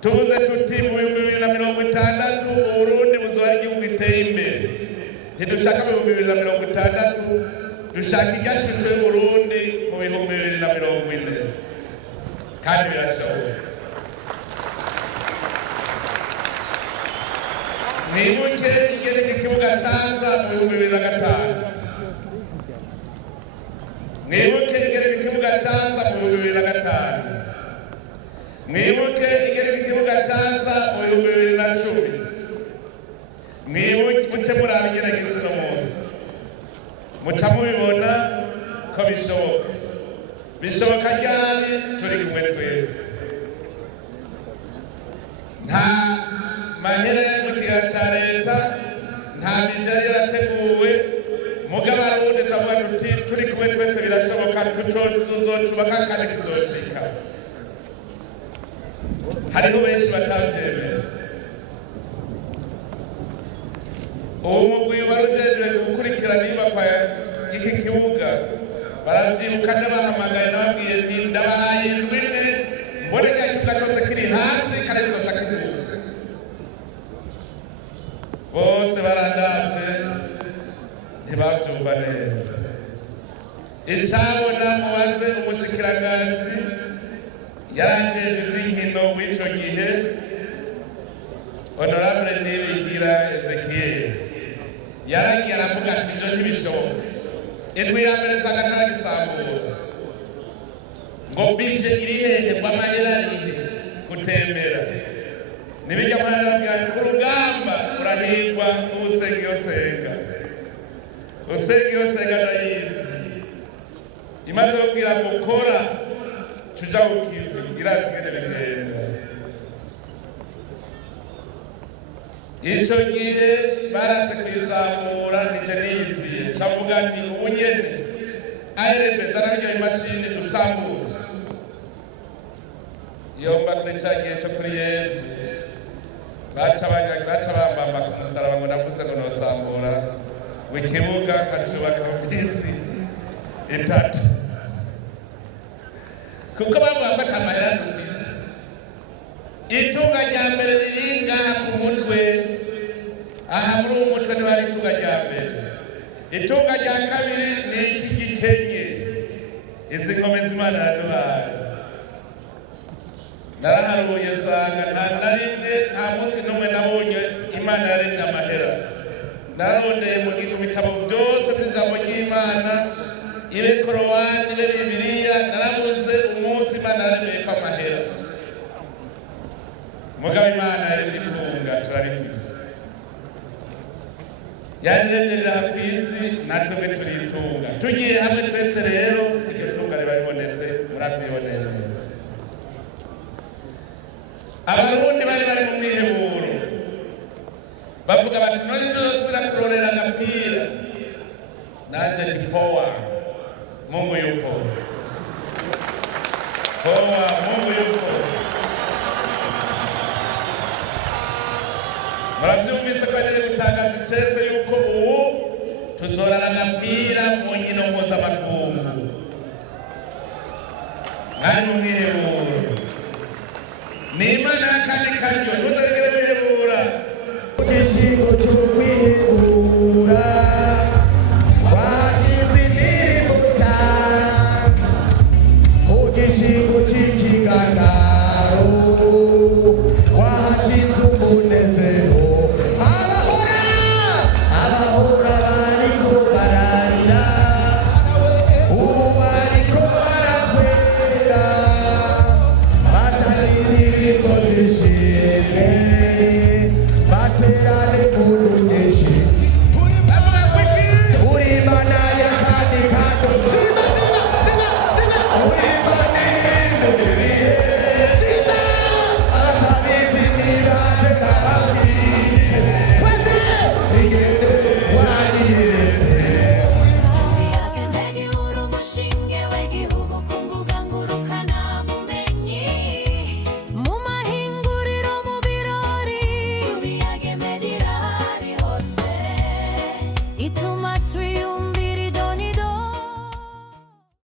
tuze tuti mu 2060 Uburundi buzoba ari igihugu giteye imbere. Ntidushaka mu 2060, dushaka igashusho y'Uburundi mu 2040 kandi birashoboka. Mwibuke igereka ikibuga casa mu 2005, mwibuke igereka ikibuga casa mu 2005, mwibuke igereka ikibuga casa mu 2010, mwibuke muce muraba igerageza uno munsi muca mubibona ko bishoboka. Bishoboka ryari? Turi kumwe twese. Nta mahera ya mukiga ca leta, nta bijari yateguwe, mugabo Abarundi turavuga tuti turi kumwe twese birashoboka, tuzocubaka kandi kizoshika. Hariho benshi batavyemera. Uwo mugwi wari ujejwe gukurikirana iyubakwa y'iki kibuga baravyibuka, ndabahamagaye nababwiye nti ndabahaye indwi ine mbone ka kibuga cose kiri hasi kandi kizoca kiduga. Bose barandavye ntibavyumva neza. Icabona mubaze umushikiranganji yaranjeje ivy'inkino w'ico gihe, Honorable Nibigira Ezekiel yaragiye aravuga ati ivyo ntibishoboka. Indwi ya mbere sanga ntaragisambura ngo bije iri hehe ngo amahera arihe gutembera. Nibijya mwana wabwira ku rugamba urahirwa n'ubusenga iyo senga, usenga iyo senga ndayizi. Imaze kubwira ngo kora tuja ukivi irazi ngene bigenda. Ico gihe barase kwisambura nije niziye cavuga nti ubu nyene ARB zarabijya imashini dusambura. Yomba kuri ca gihe co kuri Yezu baca bambamba ku musaraba ngo navuze ngo nosambura w'ikibuga kacubaka bisi itatu, kuko bavuga ko atamahera dufise. Itunga rya mbere riri ngaha ku mutwe, aha muri uwo mutwe niho hari itunga rya mbere. Itunga rya kabiri ni iki gikenye, izi nkome z'Imana yaduhaye. Naraharuye sanga nta na rimwe, nta munsi n'umwe nabonye Imana yaremye amahera. Narondeye mu bitabo vyose vy'ijambo ry'Imana, ibe Korowani, ibe Bibiliya, narabuze umunsi Imana yaremyeko amahera. Mugabo Imana yaremye itunga turarifise. Yaremye riraha kw'isi, natwebwe turitunga. Tugiye hamwe twese rero iryo tunga riba ribonetse, muravyiboneye mwese. Abarundi bari mu mwiheburo bavuga bati none ntidusubira kurorera agapira. Nanje ni power, Mungu yupo. Power, Mungu yupo. Muravyumvise ko agiye gutangaza icese yuko ubu tuzorana agapira mu nkino mpuzamakungu. Mwari mu mwiheburo. Ni Imana kandi karyo ntuzabigere mwihebura.